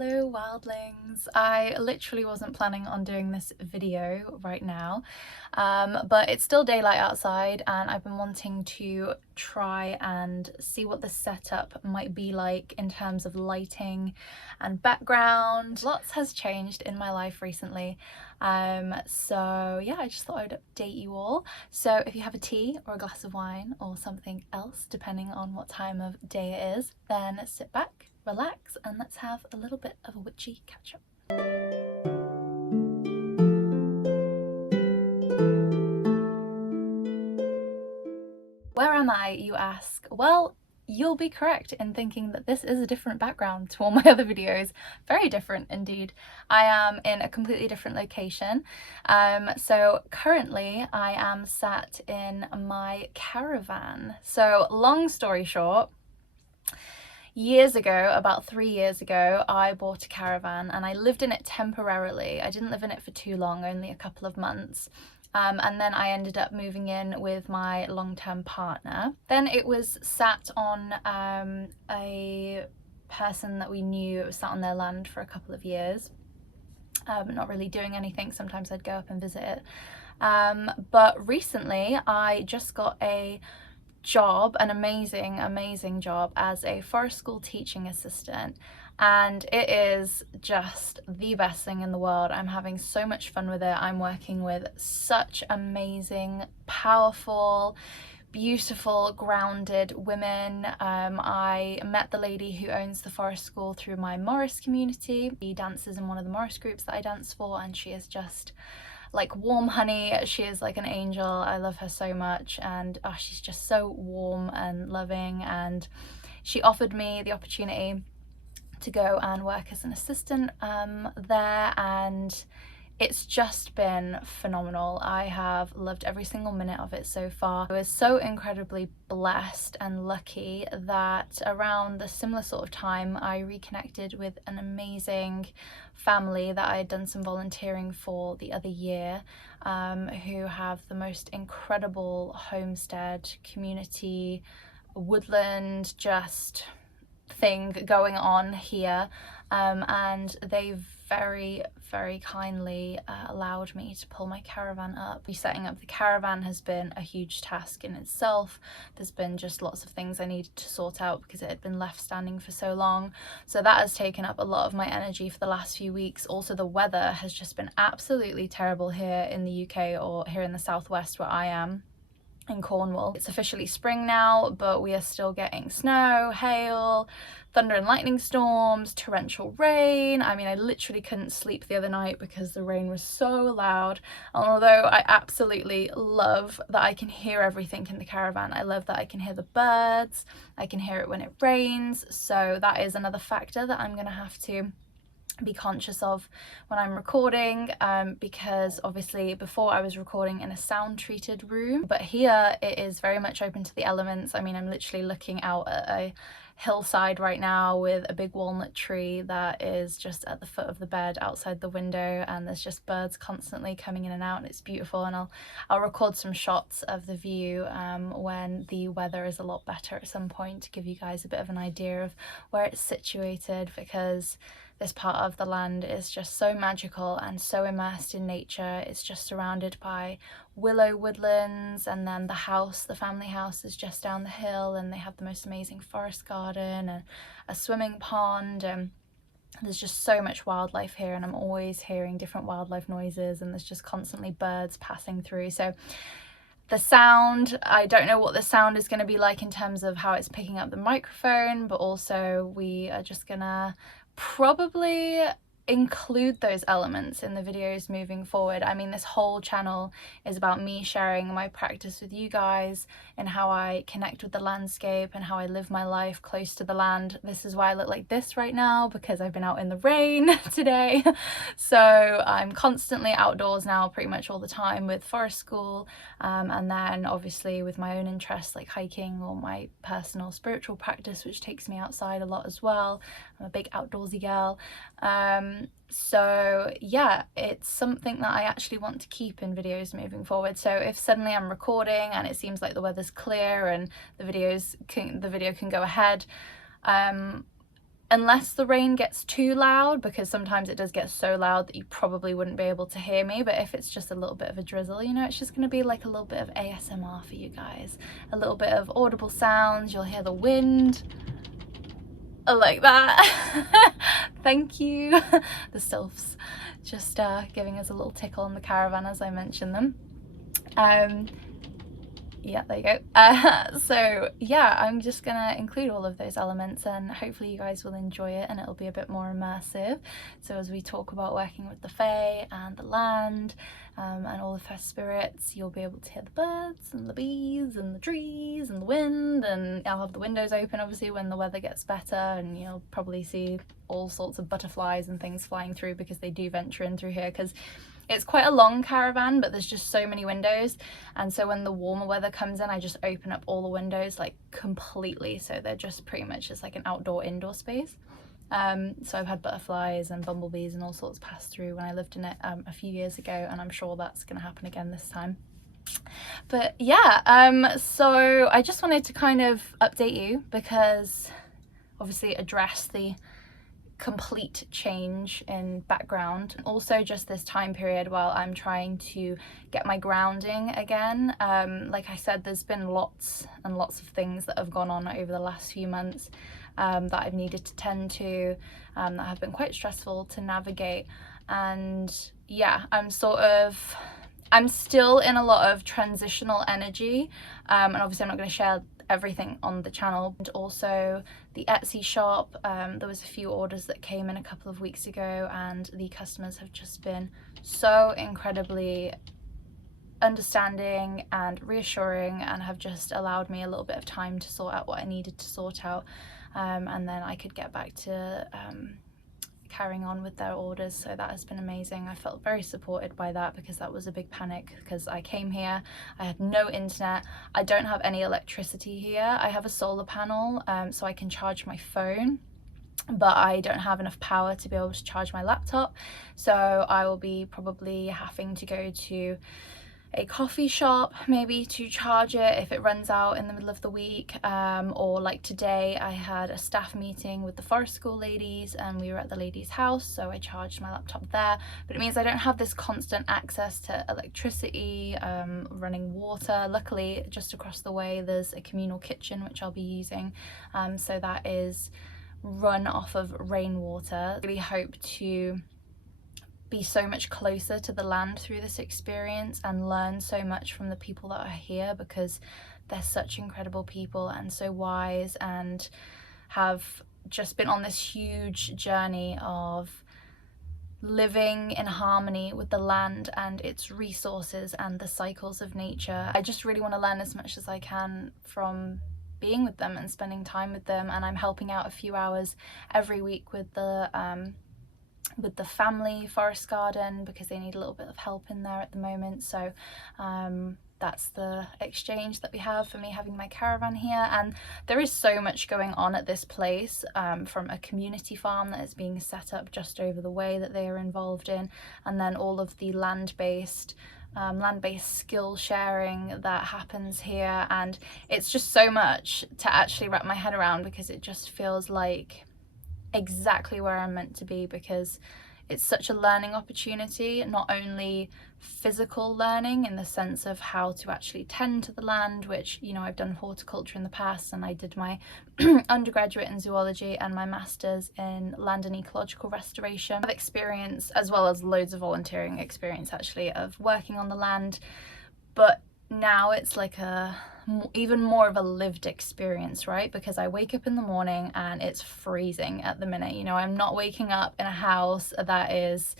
Hello Wildlings! I literally wasn't planning on doing this video right now, but it's still daylight outside and I've been wanting to try and see what the setup might be like in terms of lighting and background. Lots has changed in my life recently, so yeah, I just thought I'd update you all. So if you have a tea or a glass of wine or something else, depending on what time of day it is, then sit back, relax, and let's have a little bit of a witchy catch up. Where am I, you ask? Well, you'll be correct in thinking that this is a different background to all my other videos. Very different indeed. I am in a completely different location. So currently I am sat in my caravan. So long story short, years ago, about 3 years ago, I bought a caravan and I lived in it temporarily. I didn't live in it for too long, only a couple of months. And then I ended up moving in with my long-term partner. Then it was sat on a person that we knew. It was sat on their land for a couple of years, not really doing anything. Sometimes I'd go up and visit it. But recently I just got a job, an amazing job as a forest school teaching assistant, and it is just the best thing in the world. I'm having so much fun with it. I'm working with such amazing, powerful, beautiful, grounded women. I met the lady who owns the forest school through my Morris community. She dances in one of the Morris groups that I dance for, and she is just like warm honey. She is like an angel. I love her so much, and she's just so warm and loving, and she offered me the opportunity to go and work as an assistant there, and it's just been phenomenal. I have loved every single minute of it so far. I was so incredibly blessed and lucky that around the similar sort of time I reconnected with an amazing family that I had done some volunteering for the other year, who have the most incredible homestead, community, woodland, just thing going on here, and they very kindly allowed me to pull my caravan up. Setting up the caravan has been a huge task in itself. There's been just lots of things I needed to sort out because it had been left standing for so long, so that has taken up a lot of my energy for the last few weeks. Also, the weather has just been absolutely terrible here in the UK, or here in the southwest where I am in Cornwall. It's officially spring now, but we are still getting snow, hail, thunder and lightning storms, torrential rain. I mean, I literally couldn't sleep the other night because the rain was so loud. And although I absolutely love that I can hear everything in the caravan, I love that I can hear the birds, I can hear it when it rains, so that is another factor that I'm gonna have to be conscious of when I'm recording, because obviously before I was recording in a sound treated room, but here it is very much open to the elements. I mean, I'm literally looking out at a hillside right now with a big walnut tree that is just at the foot of the bed outside the window, and there's just birds constantly coming in and out, and it's beautiful. And I'll record some shots of the view when the weather is a lot better at some point, to give you guys a bit of an idea of where it's situated, because this part of the land is just so magical and so immersed in nature. It's just surrounded by willow woodlands, and then the house, the family house, is just down the hill, and they have the most amazing forest garden and a swimming pond, and there's just so much wildlife here, and I'm always hearing different wildlife noises, and there's just constantly birds passing through. So the sound, I don't know what the sound is going to be like in terms of how it's picking up the microphone, but also we are just gonna probably include those elements in the videos moving forward. I mean, this whole channel is about me sharing my practice with you guys and how I connect with the landscape and how I live my life close to the land. This is why I look like this right now, because I've been out in the rain today. So I'm constantly outdoors now pretty much all the time with forest school, and then obviously with my own interests like hiking or my personal spiritual practice, which takes me outside a lot as well. I'm a big outdoorsy girl. So yeah, it's something that I actually want to keep in videos moving forward. So if suddenly I'm recording and it seems like the weather's clear and the video can go ahead, unless the rain gets too loud, because sometimes it does get so loud that you probably wouldn't be able to hear me, but if it's just a little bit of a drizzle, you know, it's just going to be like a little bit of ASMR for you guys, a little bit of audible sounds. You'll hear the wind like that. Thank you. The sylphs just giving us a little tickle on the caravan as I mentioned them. Yeah, there you go. So yeah, I'm just gonna include all of those elements, and hopefully you guys will enjoy it and it'll be a bit more immersive. So as we talk about working with the fae and the land and all the fair spirits, you'll be able to hear the birds and the bees and the trees and the wind, and I'll have the windows open obviously when the weather gets better, and you'll probably see all sorts of butterflies and things flying through because they do venture in through here, because it's quite a long caravan, but there's just so many windows, and so when the warmer weather comes in, I just open up all the windows like completely, so they're just pretty much just like an indoor space. So I've had butterflies and bumblebees and all sorts pass through when I lived in it a few years ago, and I'm sure that's going to happen again this time. But yeah, so I just wanted to kind of update you, because obviously address the complete change in background, and also just this time period while I'm trying to get my grounding again. Like I said, there's been lots and lots of things that have gone on over the last few months that I've needed to tend to, that have been quite stressful to navigate, and yeah, I'm still in a lot of transitional energy, and obviously I'm not going to share everything on the channel. And also the Etsy shop, there was a few orders that came in a couple of weeks ago, and the customers have just been so incredibly understanding and reassuring, and have just allowed me a little bit of time to sort out what I needed to sort out, and then I could get back to carrying on with their orders. So that has been amazing. I felt very supported by that, because that was a big panic, because I came here, I had no internet, I don't have any electricity here. I have a solar panel, so I can charge my phone, but I don't have enough power to be able to charge my laptop, so I will be probably having to go to a coffee shop maybe to charge it if it runs out in the middle of the week, or like today I had a staff meeting with the forest school ladies, and we were at the lady's house, so I charged my laptop there. But it means I don't have this constant access to electricity, running water. Luckily just across the way there's a communal kitchen which I'll be using, so that is run off of rainwater. I really hope to be so much closer to the land through this experience and learn so much from the people that are here, because they're such incredible people and so wise, and have just been on this huge journey of living in harmony with the land and its resources and the cycles of nature. I just really want to learn as much as I can from being with them and spending time with them, and I'm helping out a few hours every week with the family forest garden, because they need a little bit of help in there at the moment. So that's the exchange that we have for me having my caravan here. And there is so much going on at this place, from a community farm that is being set up just over the way that they are involved in, and then all of the land-based skill sharing that happens here. And it's just so much to actually wrap my head around, because it just feels like exactly where I'm meant to be, because it's such a learning opportunity, not only physical learning in the sense of how to actually tend to the land, which, you know, I've done horticulture in the past, and I did my undergraduate in zoology and my master's in land and ecological restoration. I have experience, as well as loads of volunteering experience actually, of working on the land, but now it's like even more of a lived experience, right? Because I wake up in the morning and it's freezing at the minute. You know, I'm not waking up in a house that is,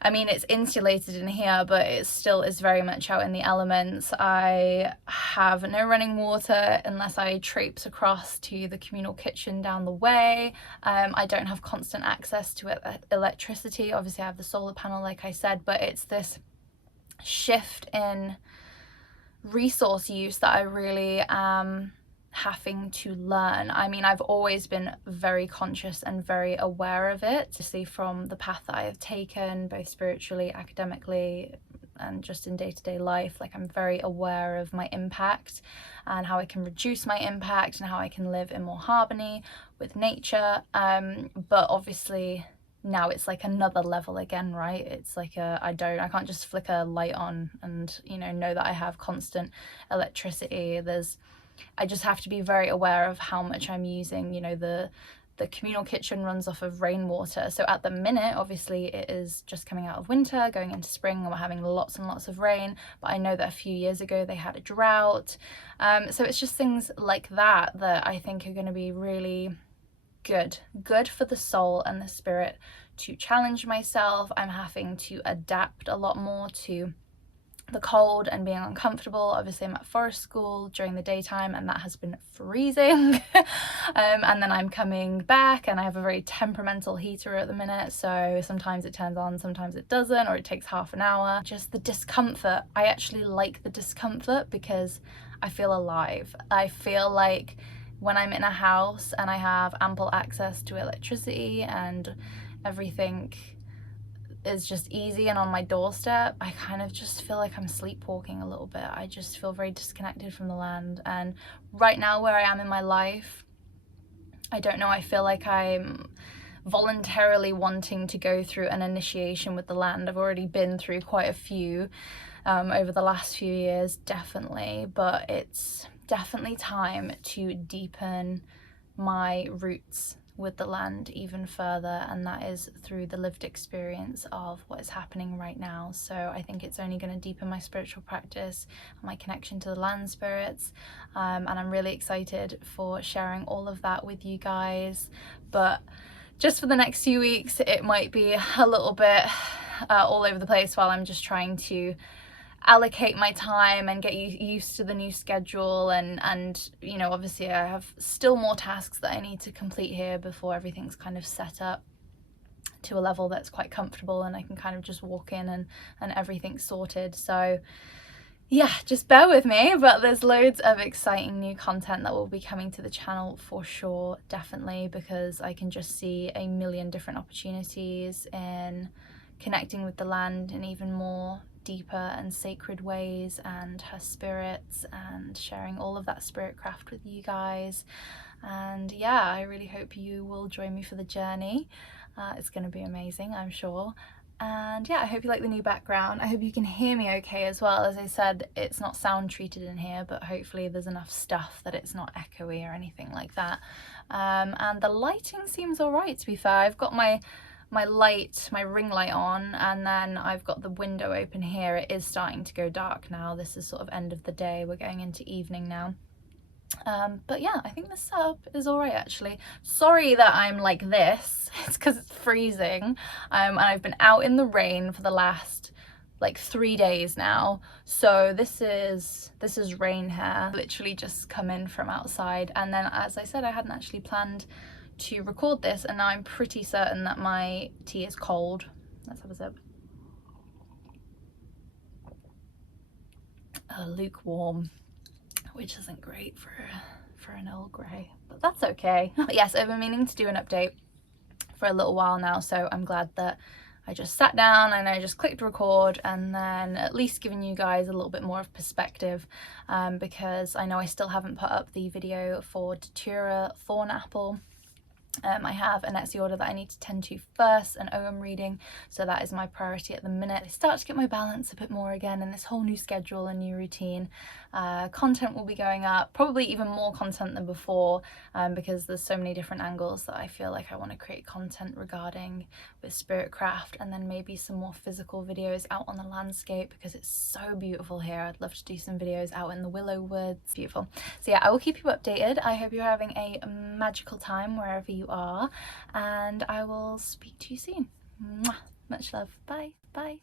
I mean, it's insulated in here, but it still is very much out in the elements. I have no running water unless I traipse across to the communal kitchen down the way. I don't have constant access to electricity. Obviously I have the solar panel, like I said, but it's this shift in resource use that I really am having to learn. I mean, I've always been very conscious and very aware of it, obviously from the path that I have taken, both spiritually, academically, and just in day-to-day life. Like, I'm very aware of my impact and how I can reduce my impact and how I can live in more harmony with nature, but obviously now it's like another level again, right? It's like I can't just flick a light on and, you know that I have constant electricity. I just have to be very aware of how much I'm using. You know, the communal kitchen runs off of rainwater, so at the minute obviously it is just coming out of winter going into spring and we're having lots and lots of rain, but I know that a few years ago they had a drought. So it's just things like that I think are going to be really good for the soul and the spirit to challenge myself. I'm having to adapt a lot more to the cold and being uncomfortable. Obviously I'm at forest school during the daytime and that has been freezing. And then I'm coming back and I have a very temperamental heater at the minute, so sometimes it turns on, sometimes it doesn't, or it takes half an hour. Just the discomfort. I actually like the discomfort because I feel alive. I feel like when I'm in a house and I have ample access to electricity and everything is just easy and on my doorstep, I kind of just feel like I'm sleepwalking a little bit. I just feel very disconnected from the land. And right now where I am in my life, I don't know, I feel like I'm voluntarily wanting to go through an initiation with the land. I've already been through quite a few over the last few years, definitely, but it's definitely time to deepen my roots with the land even further, and that is through the lived experience of what is happening right now. So I think it's only going to deepen my spiritual practice and my connection to the land spirits, and I'm really excited for sharing all of that with you guys. But just for the next few weeks it might be a little bit all over the place while I'm just trying to allocate my time and get used to the new schedule, and you know, obviously I have still more tasks that I need to complete here before everything's kind of set up to a level that's quite comfortable and I can kind of just walk in and everything's sorted. So yeah, just bear with me, but there's loads of exciting new content that will be coming to the channel for sure, definitely, because I can just see a million different opportunities in connecting with the land in even more deeper and sacred ways, and her spirits, and sharing all of that spirit craft with you guys. And yeah, I really hope you will join me for the journey. It's going to be amazing, I'm sure. And yeah, I hope you like the new background. I hope you can hear me okay as well. As I said, it's not sound treated in here, but hopefully there's enough stuff that it's not echoey or anything like that. And the lighting seems all right, to be fair. I've got my ring light on, and then I've got the window open here. It is starting to go dark now. This is sort of end of the day. We're going into evening now. But yeah, I think the setup is alright actually. Sorry that I'm like this. It's because it's freezing. And I've been out in the rain for the last like 3 days now. So this is rain hair. Literally just come in from outside. And then, as I said, I hadn't actually planned to record this, and now I'm pretty certain that my tea is cold. Let's have a sip. Lukewarm, which isn't great for an Earl Grey, but that's okay. But yes, I've been meaning to do an update for a little while now, so I'm glad that I just sat down and I just clicked record, and then at least giving you guys a little bit more of perspective, because I know I still haven't put up the video for Datura Thorn Apple. I have an Etsy order that I need to tend to first, an OM reading, so that is my priority at the minute. I start to get my balance a bit more again in this whole new schedule and new routine. Content will be going up, probably even more content than before, because there's so many different angles that I feel like I want to create content regarding with spiritcraft, and then maybe some more physical videos out on the landscape because it's so beautiful here. I'd love to do some videos out in the willow woods. Beautiful. So yeah, I will keep you updated. I hope you're having a magical time wherever you are, and I will speak to you soon. Mwah. Much love. Bye. Bye.